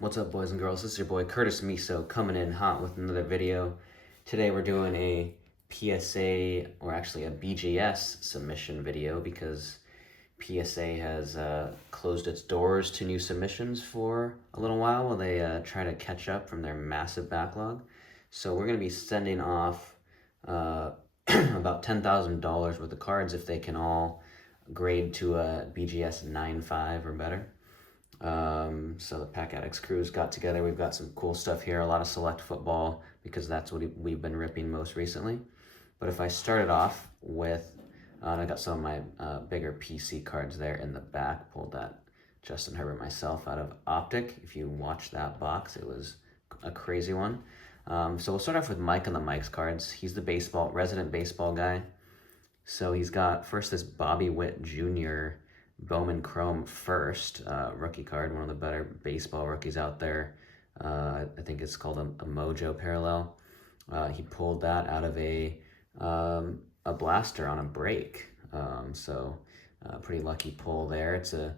What's up, boys and girls? This is your boy Curtis Miso coming in hot with another video. Today we're doing a PSA, or actually a BGS submission video, because PSA has closed its doors to new submissions for a little while they try to catch up from their massive backlog. So we're going to be sending off about $10,000 worth of cards if they can all grade to a BGS 9.5 or better. So the Pack Addicts crews got together. We've got some cool stuff here, a lot of select football, because that's what we've been ripping most recently. But if I started off with, I got some of my bigger PC cards there in the back, pulled that Justin Herbert myself out of Optic. If you watch that box, it was a crazy one. So we'll start off with Mike on the Mike's cards. He's the resident baseball guy. So he's got first this Bobby Witt Jr. Bowman Chrome first, rookie card, one of the better baseball rookies out there. I think it's called a Mojo Parallel. He pulled that out of a blaster on a break. So pretty lucky pull there. It's a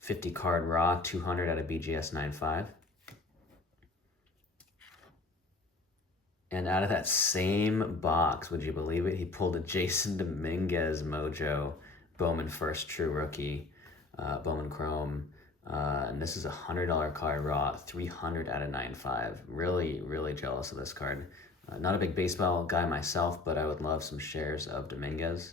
50 card raw, 200 out of BGS 9.5. And out of that same box, would you believe it, he pulled a Jason Dominguez Mojo Bowman first true rookie, Bowman Chrome, and this is a $100 card raw, 300 out of 9.5. Really, really jealous of this card. Not a big baseball guy myself, but I would love some shares of Dominguez.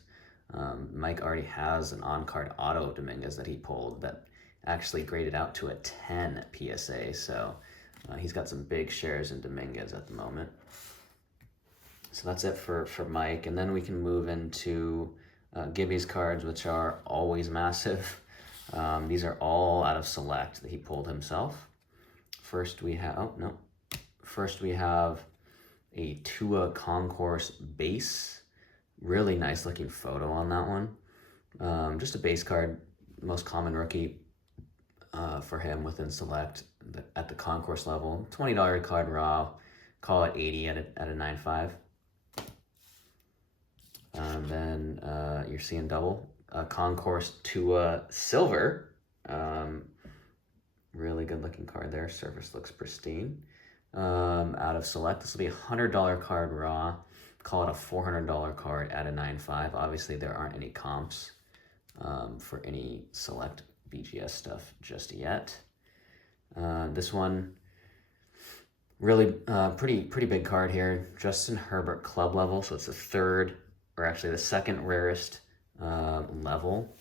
Mike already has an on-card auto Dominguez that he pulled that actually graded out to a 10 PSA, so he's got some big shares in Dominguez at the moment. So that's it for Mike, and then we can move into Gibby's cards, which are always massive. These are all out of select that he pulled himself. First we have, a Tua Concourse base. Really nice looking photo on that one. Just a base card, most common rookie for him within select at the concourse level. $20 card raw, call it 80 at a 9.5. Then you're seeing double concourse to silver. Really good looking card there. Surface looks pristine. Out of select, this will be a $100 card raw. Call it a $400 card at a 9.5. Obviously, there aren't any comps for any select BGS stuff just yet. This one, really pretty big card here. Justin Herbert club level, so it's the second rarest level,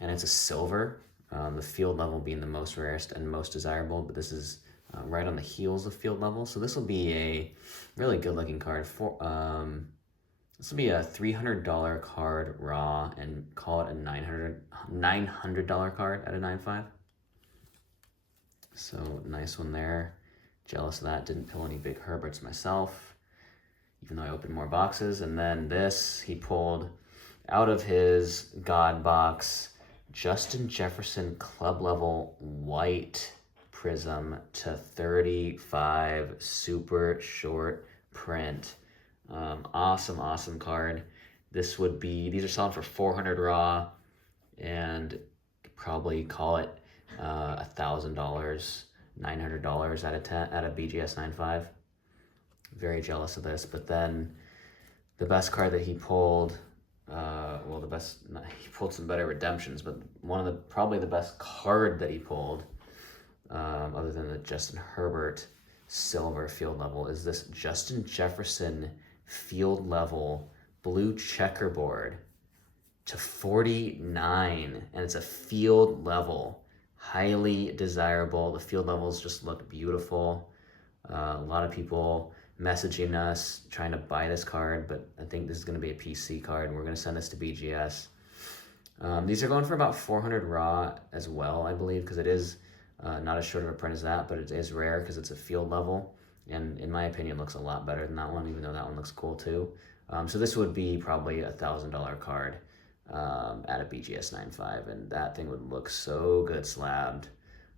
and it's a silver. The field level being the most rarest and most desirable, but this is right on the heels of field level. So this will be a really good looking card. This will be a $300 card raw, and call it a $900 card at a 9.5. So nice one there. Jealous of that. Didn't pull any big Herberts myself, even though I opened more boxes. And then this, he pulled out of his God box, Justin Jefferson club level white prism to 35 super short print. Awesome card. These are selling for 400 raw, and probably call it $1,000, $900 at a BGS 9.5. Very jealous of this. But then the best card that he pulled, he pulled some better redemptions, but probably the best card that he pulled, other than the Justin Herbert silver field level, is this Justin Jefferson field level blue checkerboard to 49, and it's a field level, highly desirable. The field levels just look beautiful. A lot of people messaging us trying to buy this card, but I think this is going to be a PC card, and we're going to send this to BGS. These are going for about 400 raw as well, I believe, because it is not as short of a print as that, but it is rare because it's a field level, and in my opinion looks a lot better than that one, even though that one looks cool too. So this would be probably a $1,000 card at a BGS 9.5, and that thing would look so good slabbed.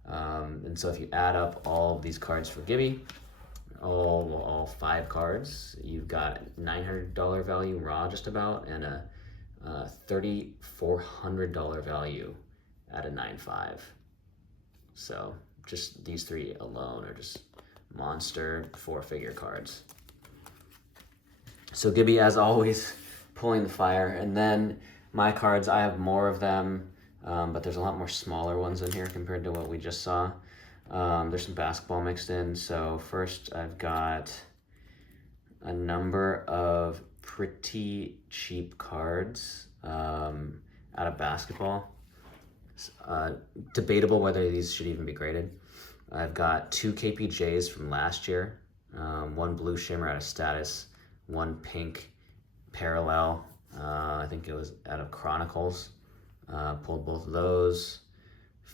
And so if you add up all of these cards for Gibby, all 5 cards, you've got $900 value raw just about, and a $3,400 value at a 9.5. So just these three alone are just monster 4-figure cards. So Gibby, as always, pulling the fire. And then my cards, I have more of them, but there's a lot more smaller ones in here compared to what we just saw. There's some basketball mixed in. So first I've got a number of pretty cheap cards out of basketball. Debatable whether these should even be graded. I've got 2 KPJs from last year, 1 blue shimmer out of Status, 1 pink parallel, I think it was out of Chronicles. Pulled both of those.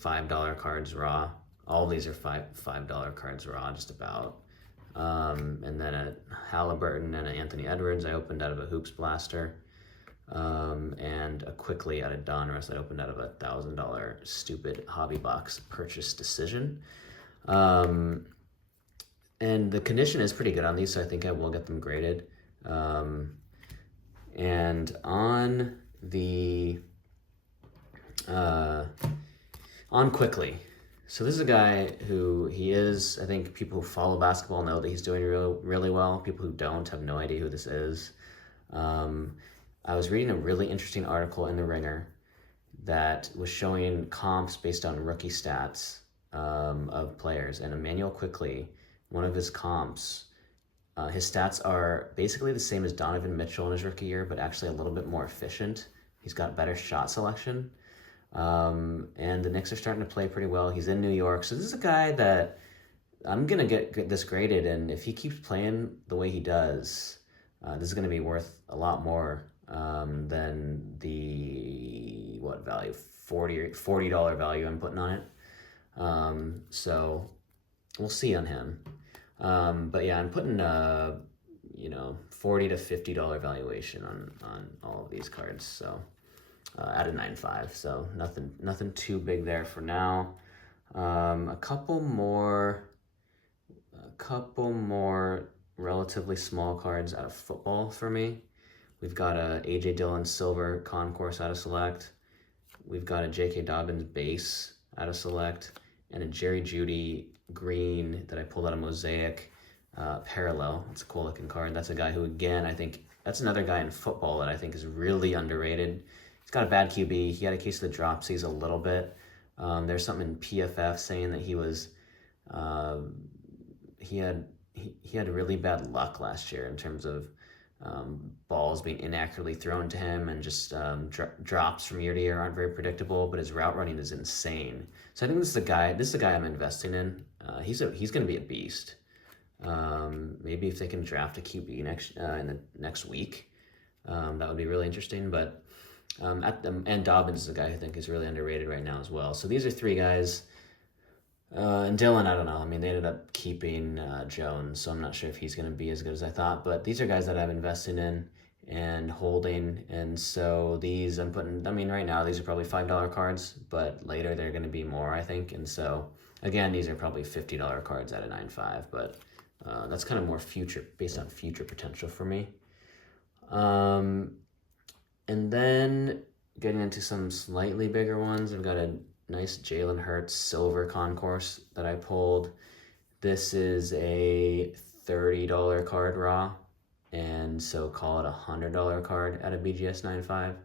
$5 cards raw. All of these are $5 cards raw, just about. And then a Halliburton and an Anthony Edwards I opened out of a Hoops Blaster. And a Quickly out of Donruss I opened out of a $1,000 stupid hobby box purchase decision. And the condition is pretty good on these, so I think I will get them graded. And on the on Quickly, so this is a guy who I think people who follow basketball know that he's doing really well. People who don't have no idea who this is. I was reading a really interesting article in The Ringer that was showing comps based on rookie stats of players. And Emmanuel Quickly, one of his comps, his stats are basically the same as Donovan Mitchell in his rookie year, but actually a little bit more efficient. He's got better shot selection. And the Knicks are starting to play pretty well. He's in New York. So this is a guy that I'm going to get this graded. And if he keeps playing the way he does, this is going to be worth a lot more than the, value? $40 value I'm putting on it. So we'll see on him. But yeah, I'm putting $40 to $50 valuation on all of these cards. So at a 9.5. So nothing too big there for now. A couple more relatively small cards out of football for me. We've got a AJ Dillon Silver Concourse out of Select. We've got a J.K. Dobbins Base out of Select, and a Jerry Jeudy Green that I pulled out of Mosaic Parallel. It's a cool looking card. That's a guy who, again, I think that's another guy in football that I think is really underrated. He's got a bad QB. He had a case of the dropsies a little bit. There's something in PFF saying that he had really bad luck last year in terms of balls being inaccurately thrown to him, and just drops from year to year aren't very predictable, but his route running is insane. So I think this is the guy I'm investing in. He's going to be a beast. Maybe if they can draft a QB in the next week, that would be really interesting. But and Dobbins is a guy who I think is really underrated right now as well. So these are 3 guys. And Dillon, I don't know. I mean, they ended up keeping Jones, so I'm not sure if he's going to be as good as I thought. But these are guys that I'm investing in and holding. And so these right now, these are probably $5 cards, but later they're going to be more, I think. And so, again, these are probably $50 cards at a 9.5, but that's kind of more based on future potential for me. And then getting into some slightly bigger ones, I've got a nice Jalen Hurts Silver Concourse that I pulled. This is a $30 card raw, and so call it a $100 card at a BGS 9.5.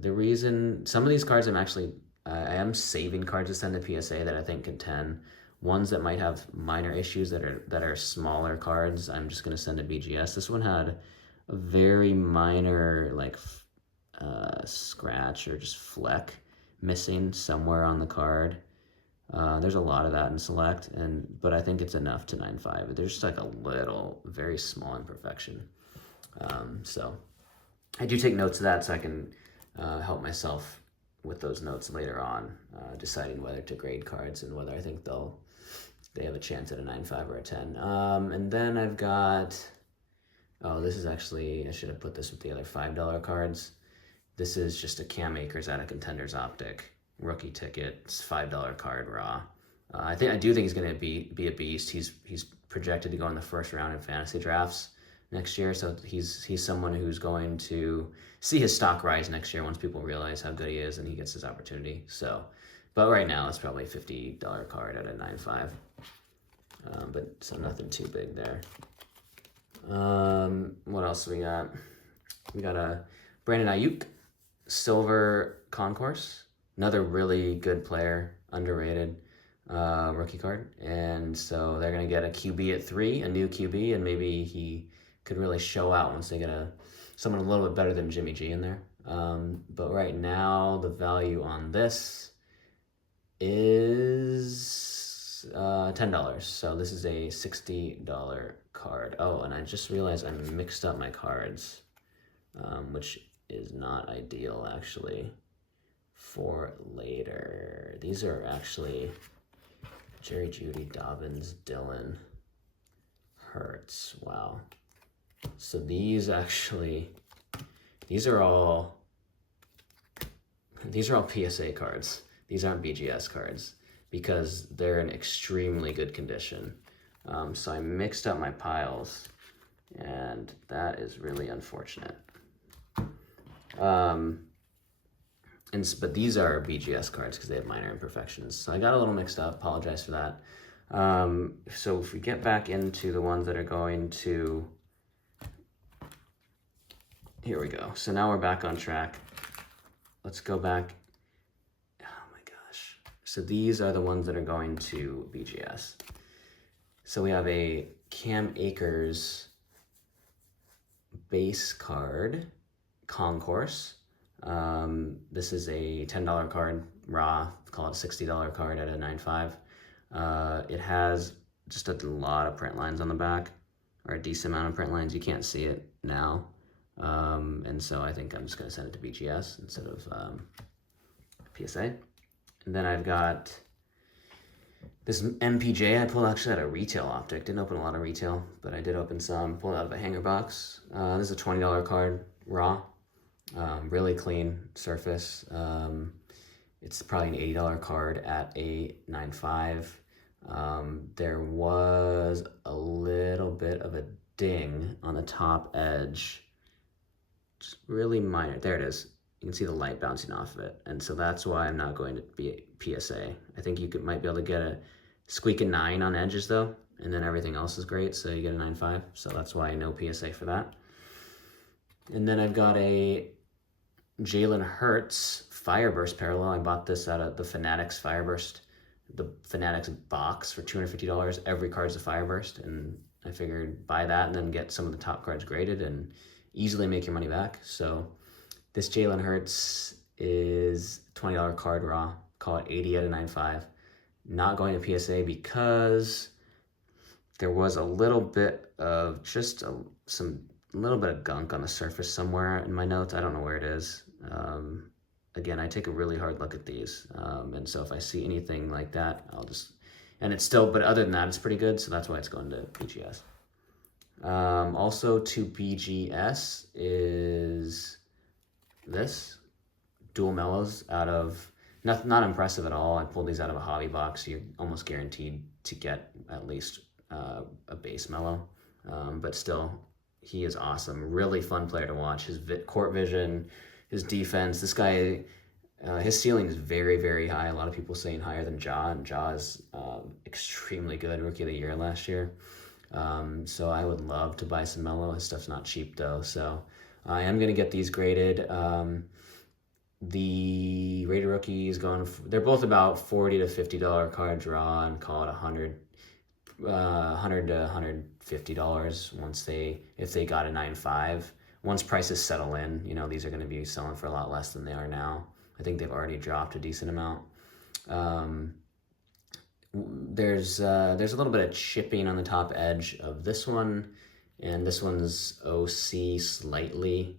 The reason some of these cards I am saving cards to send to PSA that I think contend. Ones that might have minor issues that are smaller cards, I'm just going to send to BGS. This one had a very minor scratch or just fleck missing somewhere on the card. There's a lot of that in Select, but I think it's enough to 9.5. There's just a little, very small imperfection. So I do take notes of that so I can help myself with those notes later on, deciding whether to grade cards and whether I think they have a chance at a 9.5 or a 10. And then I've got, this is actually, I should have put this with the other $5 cards. This is just a Cam Akers out of Contenders Optic rookie ticket. It's $5 card raw. I do think he's going to be a beast. He's projected to go in the first round in fantasy drafts next year, so he's someone who's going to see his stock rise next year once people realize how good he is and he gets his opportunity. So, But right now it's probably a $50 card at a 9.5. But so nothing too big there. What else we got? We got a Brandon Ayuk Silver Concourse. Another really good player, underrated rookie card. And so they're going to get a QB at 3, a new QB, and maybe he could really show out once they get someone a little bit better than Jimmy G in there. But right now, the value on this is $10. So this is a $60 card. Oh, and I just realized I mixed up my cards, which is not ideal, actually, for later. These are actually Jerry Jeudy, Dobbins, Dillon, Hurts. Wow. So these are all PSA cards. These aren't BGS cards because they're in extremely good condition. So I mixed up my piles, and that is really unfortunate. But these are BGS cards because they have minor imperfections. So I got a little mixed up. Apologize for that. So if we get back into the ones that are going to... Here we go. So now we're back on track. Let's go back. Oh my gosh. So these are the ones that are going to BGS. So we have a Cam Akers base card, Concourse. This is a $10 card, raw, call it a $60 card at a 9.5. It has just a lot of print lines on the back, or a decent amount of print lines. You can't see it now. And so I think I'm just going to send it to BGS instead of PSA. And then I've got this MPJ I pulled actually out of retail optic. Didn't open a lot of retail, but I did open some. Pulled out of a hanger box. This is a $20 card, raw. Really clean surface. It's probably an $80 card at a 9.5. There was a little bit of a ding on the top edge. Just really minor. There it is. You can see the light bouncing off of it. And so that's why I'm not going to be PSA. I think you might be able to get a squeaking 9 on edges though, and then everything else is great. So you get a 9.5. So that's why no PSA for that. And then I've got a Jalen Hurts Fireburst parallel. I bought this out of the Fanatics Fireburst, the Fanatics box for $250. Every card's a Fireburst, and I figured buy that and then get some of the top cards graded and easily make your money back. So this Jalen Hurts is $20 card raw, call it 80 at a 9.5. Not going to PSA because there was a little bit of just a little bit of gunk on the surface somewhere in my notes. I don't know where it is. Again, I take a really hard look at these. And so if I see anything like that, but other than that, it's pretty good. So that's why it's going to BGS. Also to BGS is this dual mellows out of, not impressive at all. I pulled these out of a hobby box. You're almost guaranteed to get at least a base mellow. But still, he is awesome. Really fun player to watch. His court vision, his defense. This guy, his ceiling is very, very high. A lot of people saying higher than Ja, and Ja is extremely good. Rookie of the Year last year. So I would love to buy some mellow. His stuff's not cheap though. So I am going to get these graded. The rated rookie is going, they're both about $40 to $50 card draw, and call it $100 to $150 if they got a 9.5. Once prices settle in, these are going to be selling for a lot less than they are now. I think they've already dropped a decent amount. There's a little bit of chipping on the top edge of this one, and this one's OC slightly.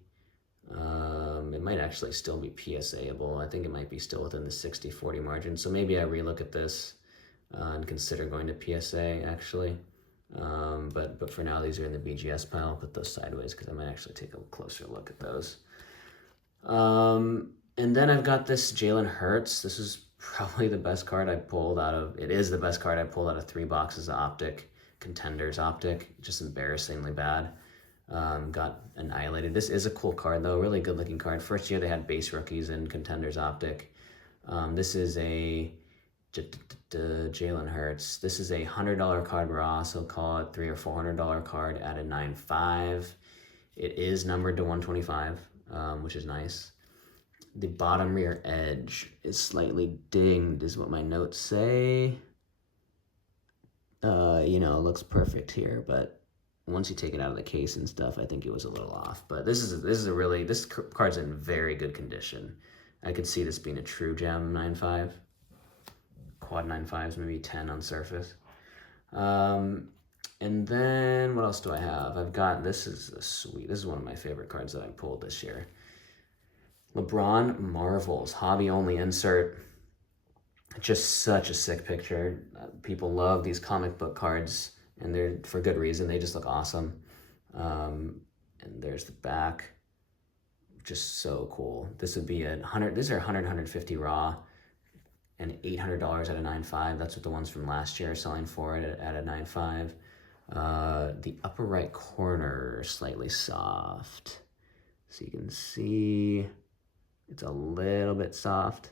It might actually still be PSA-able. I think it might be still within the 60-40 margin. So maybe I relook at this and consider going to PSA actually. But for now, these are in the BGS pile. I'll put those sideways because I might actually take a closer look at those. And then I've got this Jalen Hurts. This is probably the best card I pulled out of, it is the best card I pulled out of 3 boxes of Optic, Contenders Optic, just embarrassingly bad. Got annihilated. This is a cool card though, really good looking card. First year they had base rookies in Contenders Optic. This is a Jalen Hurts. This is a $100 card raw, so call it $300 or $400 card at a 9.5. It is numbered to 125, which is nice. The bottom rear edge is slightly dinged, is what my notes say. You know, it looks perfect here, but once you take it out of the case and stuff, I think it was a little off. But this card's in very good condition. I could see this being a true gem 9.5. Quad 9.5s, maybe 10 on surface. And then what else do I have? I've got, this is one of my favorite cards that I pulled this year. LeBron Marvels, hobby only insert. Just such a sick picture. People love these comic book cards, and they're for good reason. They just look awesome. And there's the back. Just so cool. This would be these are 150 raw and $800 at a 9.5. That's what the ones from last year are selling for at a 9.5. The upper right corner slightly soft. So you can see it's a little bit soft.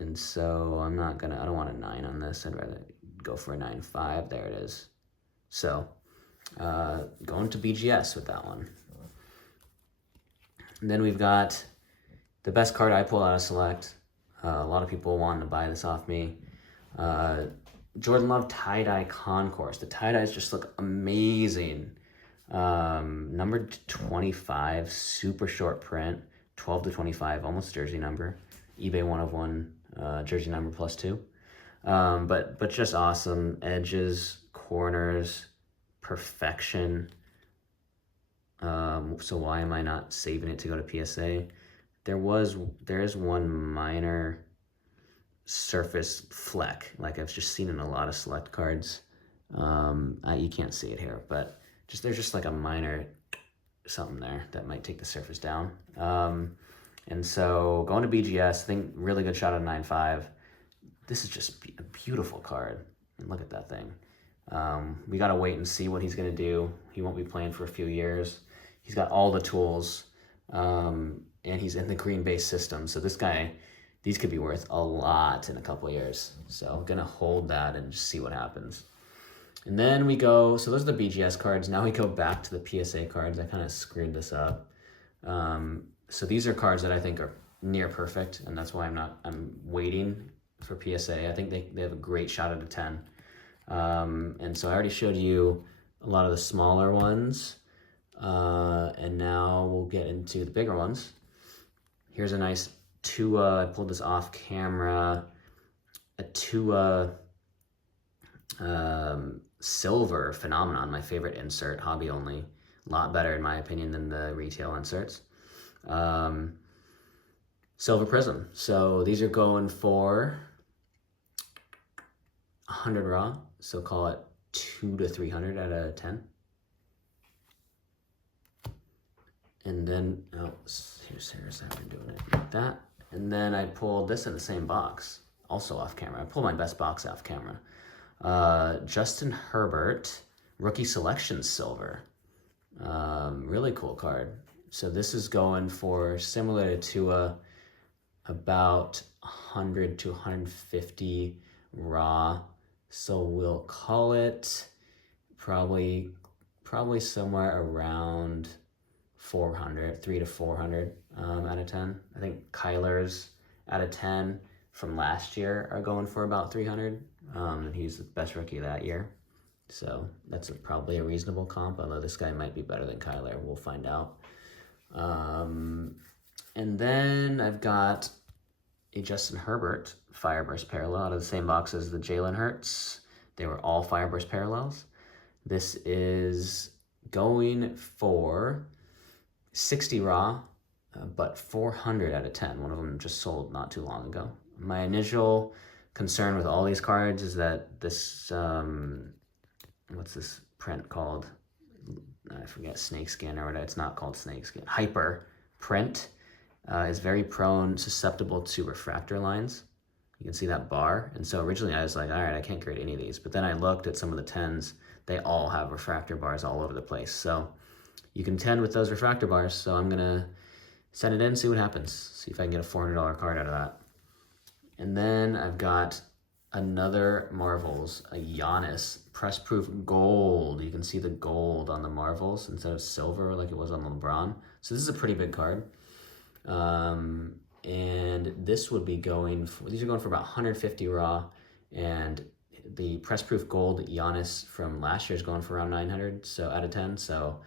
And so I don't want a 9 on this. I'd rather go for a 9.5. There it is. So going to BGS with that one. And then we've got the best card I pulled out of Select. A lot of people wanting to buy this off me. Jordan Love tie-dye Concourse. The tie-dyes just look amazing. Numbered to 25, super short print, 12 to 25, almost jersey number. eBay 1 of 1, jersey number +2. But just awesome. Edges, corners, perfection. So why am I not saving it to go to PSA? There is one minor surface fleck, like I've just seen in a lot of Select cards. You can't see it here, but there's just like a minor something there that might take the surface down. And so going to BGS, I think really good shot at 9.5. This is just a beautiful card. And look at that thing. We got to wait and see what he's going to do. He won't be playing for a few years. He's got all the tools, and he's in the Green Bay system. So this guy, these could be worth a lot in a couple of years. So I'm going to hold that and just see what happens. And then we go, so those are the BGS cards. Now we go back to the PSA cards. I kind of screwed this up. So these are cards that I think are near perfect, and that's why I'm waiting for PSA. I think they have a great shot at a 10. And so I already showed you a lot of the smaller ones. And now we'll get into the bigger ones. Here's a nice Tua, I pulled this off camera, a Tua silver phenomenon, my favorite insert, hobby only. A lot better in my opinion than the retail inserts. Silver prism. So these are going for 100 raw, so call it 200 to 300 out of 10. And then, here's how we're doing it, like that. And then I pulled this in the same box, also off camera. I pulled my best box off camera. Justin Herbert, rookie selection silver. Really cool card. So this is going for, similar to Tua, about 100 to 150 raw. So we'll call it probably somewhere around 400, 300 to 400 out of 10. I think Kyler's out of 10 from last year are going for about 300. And he's the best rookie that year. So that's probably a reasonable comp, although this guy might be better than Kyler. We'll find out. And then I've got a Justin Herbert Fireburst Parallel out of the same box as the Jalen Hurts. They were all Fireburst Parallels. This is going for 60 raw, but 400 out of 10. One of them just sold not too long ago. My initial concern with all these cards is that this, what's this print called? I forget, snakeskin or whatever. It's not called snakeskin. Hyper print is very susceptible to refractor lines. You can see that bar. And so originally I was like, all right, I can't create any of these. But then I looked at some of the 10s. They all have refractor bars all over the place. So you can 10 with those refractor bars. So I'm going to send it in, see what happens. See if I can get a $400 card out of that. And then I've got another Marvels, a Giannis press proof gold. You can see the gold on the Marvels instead of silver like it was on the LeBron. So this is a pretty big card. And this would be going for, these are going for about 150 raw, and the press proof gold Giannis from last year is going for around 900 so out of 10. So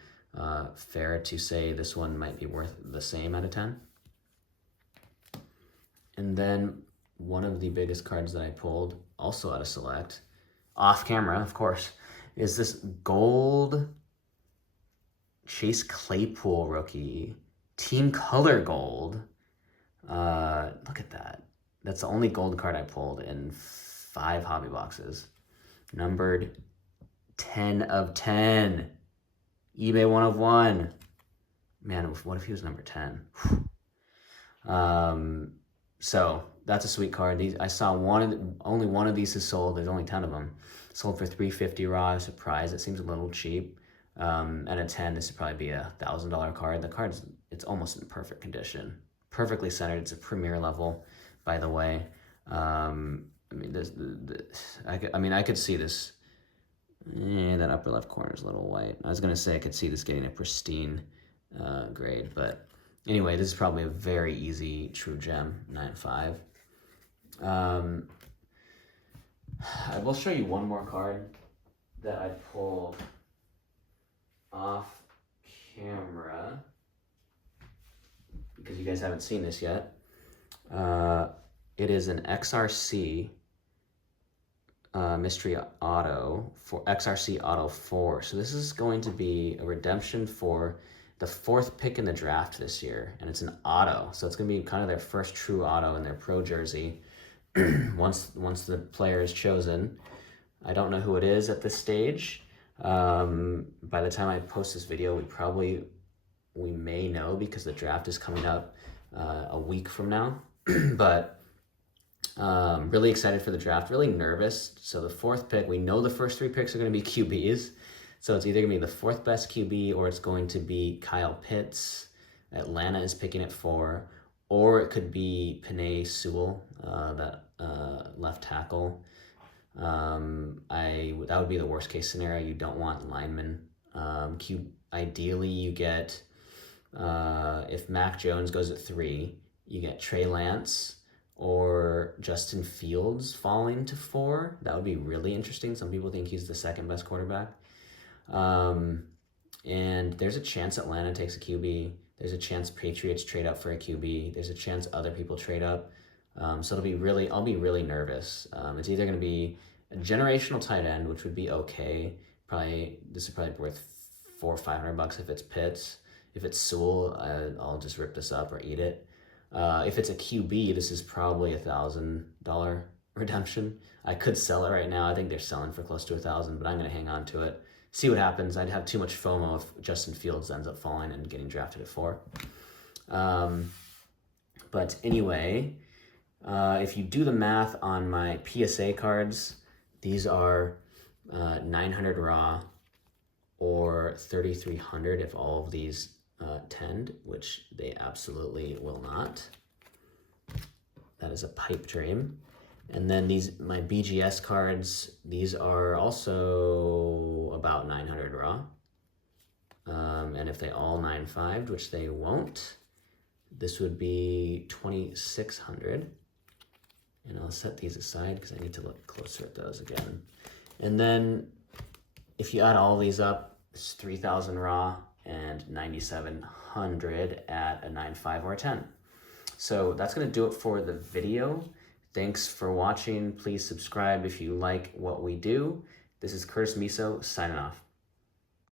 fair to say this one might be worth the same out of 10. And then one of the biggest cards that I pulled, also out of Select, off camera, of course, is this gold Chase Claypool rookie, team color gold. Look at that. That's the only gold card I pulled in 5 hobby boxes. Numbered 10 of 10. eBay 1 of 1. Man, what if he was number 10? So that's a sweet card. I saw only one of these is sold. There's only 10 of them. Sold for $350 raw. I was surprised. It seems a little cheap. At a 10, this would probably be a $1,000 card. The card's, it's almost in perfect condition. Perfectly centered. It's a premier level, by the way. I mean, I could see this. That upper left corner is a little white. I was gonna say I could see this getting a pristine grade, but anyway, this is probably a very easy true gem, 9.5. I will show you one more card that I pulled off camera because you guys haven't seen this yet. It is an XRC mystery auto for XRC Auto 4. So this is going to be a redemption for the 4th pick in the draft this year, and it's an auto. So it's going to be kind of their first true auto in their pro jersey. once the player is chosen. I don't know who it is at this stage. By the time I post this video, we may know because the draft is coming up a week from now. But really excited for the draft, really nervous. So the 4th pick, we know the first 3 picks are going to be QBs. So it's either going to be the 4th best QB or it's going to be Kyle Pitts. Atlanta is picking at 4. Or it could be Penei Sewell, that left tackle. That would be the worst case scenario. You don't want linemen. Ideally, you get, if Mac Jones goes at 3, you get Trey Lance or Justin Fields falling to 4. That would be really interesting. Some people think he's the 2nd best quarterback. And there's a chance Atlanta takes a QB. There's a chance Patriots trade up for a QB. There's a chance other people trade up. So I'll be really nervous. It's either going to be a generational tight end, which would be okay. This is probably worth $400 or $500 if it's Pitts. If it's Sewell, I'll just rip this up or eat it. If it's a QB, this is probably $1,000 redemption. I could sell it right now. I think they're selling for close to $1,000, but I'm going to hang on to it. See what happens. I'd have too much FOMO if Justin Fields ends up falling and getting drafted at 4. But anyway, if you do the math on my PSA cards, these are 900 raw or 3,300 if all of these tend, which they absolutely will not. That is a pipe dream. And then my BGS cards, these are also about 900 raw. And if they all 9.5'd, which they won't, this would be 2,600. And I'll set these aside because I need to look closer at those again. And then if you add all these up, it's 3,000 raw and 9,700 at a 9.5 or a 10. So that's going to do it for the video. Thanks for watching. Please subscribe if you like what we do. This is Curtis Miso signing off.